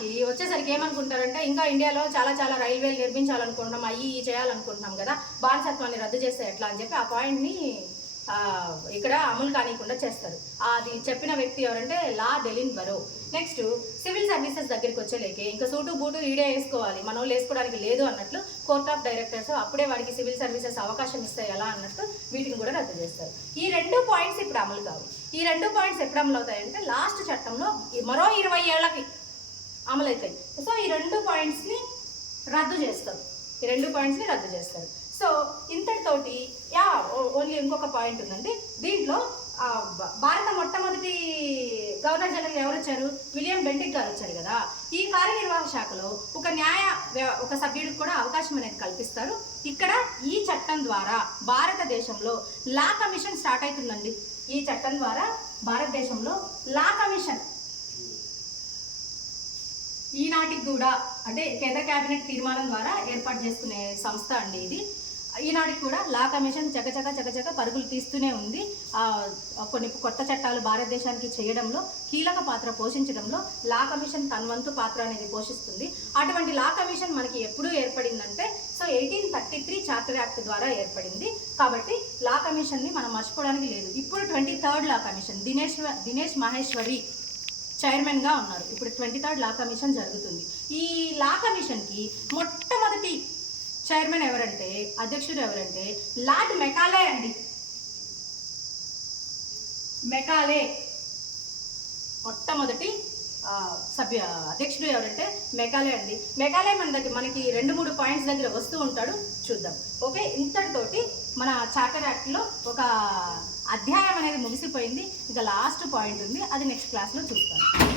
మనకి వచ్చేసరికి ఏమనుకుంటారంటే ఇంకా ఇండియాలో చాలా చాలా రైల్వేలు నిర్మించాలనుకుంటున్నాం, అవి చేయాలనుకుంటున్నాం కదా, బానిసత్వాన్ని రద్దు చేస్తే ఎట్లా అని చెప్పి ఆ పాయింట్ని ఇక్కడ అమలు కానికుండా చేస్తారు. అది చెప్పిన వ్యక్తి ఎవరంటే లా డెలిన్ బరో. నెక్స్ట్ సివిల్ సర్వీసెస్ దగ్గరికి వచ్చేలేకే ఇంకా సూటు బూటు ఈడే వేసుకోవాలి, మన వాళ్ళు వేసుకోవడానికి లేదు అన్నట్లు కోర్ట్ ఆఫ్ డైరెక్టర్స్ అప్పుడే వాడికి సివిల్ సర్వీసెస్ అవకాశం ఇస్తాయి ఎలా అన్నట్టు వీటిని కూడా రద్దు చేస్తారు. ఈ 2 పాయింట్స్ ఇప్పుడు అమలు కావు. ఈ 2 పాయింట్స్ ఎప్పుడు అమలు అవుతాయంటే లాస్ట్ చట్టంలో మరో 20 ఏళ్ళకి అమలవుతాయి. సో ఈ 2 పాయింట్స్ని రద్దు చేస్తారు. ఈ 2 పాయింట్స్ని రద్దు చేస్తారు. సో ఇంతటితోటి ఓన్లీ ఇంకొక పాయింట్ ఉందండి దీంట్లో. భారత మొట్టమొదటి గవర్నర్ జనరల్ ఎవరు వచ్చారు? విలియం బెంటిక్ గారు వచ్చారు కదా. ఈ కార్యనిర్వాహక శాఖలో ఒక సభ్యుడికి కూడా అవకాశం అనేది కల్పిస్తారు. ఇక్కడ ఈ చట్టం ద్వారా భారతదేశంలో లా కమిషన్ స్టార్ట్ అవుతుందండి. ఈ చట్టం ద్వారా భారతదేశంలో లా కమిషన్ ఈనాటికి కూడా అంటే కేంద్ర కేబినెట్ తీర్మానం ద్వారా ఏర్పాటు చేసుకునే సంస్థ అండి ఇది. ఈనాటికి కూడా లా కమిషన్ చకచక పరుగులు తీస్తూనే ఉంది. కొన్ని కొత్త చట్టాలు భారతదేశానికి చేయడంలో కీలక పాత్ర పోషించడంలో లా కమిషన్ తన వంతు పాత్ర అనేది పోషిస్తుంది. అటువంటి లా కమిషన్ మనకి ఎప్పుడు ఏర్పడిందంటే 1833 చార్టర్ యాక్ట్ ద్వారా ఏర్పడింది. కాబట్టి లా కమిషన్ని మనం మర్చిపోవడానికి లేదు. ఇప్పుడు 23rd law commission Dinesh Maheshwari చైర్మన్గా ఉన్నారు. ఇప్పుడు 23rd లా కమిషన్ జరుగుతుంది. ఈ లా కమిషన్కి మొట్టమొదటి చైర్మన్ ఎవరంటే, అధ్యక్షుడు ఎవరంటే లార్డ్ మెకాలే అండి. మెకాలే మొట్టమొదటి అధ్యక్షుడు ఎవరంటే మెకాలే అండి. మెకాలే మనకి 2-3 పాయింట్స్ దగ్గర వస్తూ ఉంటాడు, చూద్దాం. ఓకే, ఇంతటితోటి మన చార్టర్ యాక్ట్లో ఒక అధ్యాయం అనేది ముగిసిపోయింది. ఇంకా లాస్ట్ పాయింట్ ఉంది, అది నెక్స్ట్ క్లాస్లో చూస్తాను.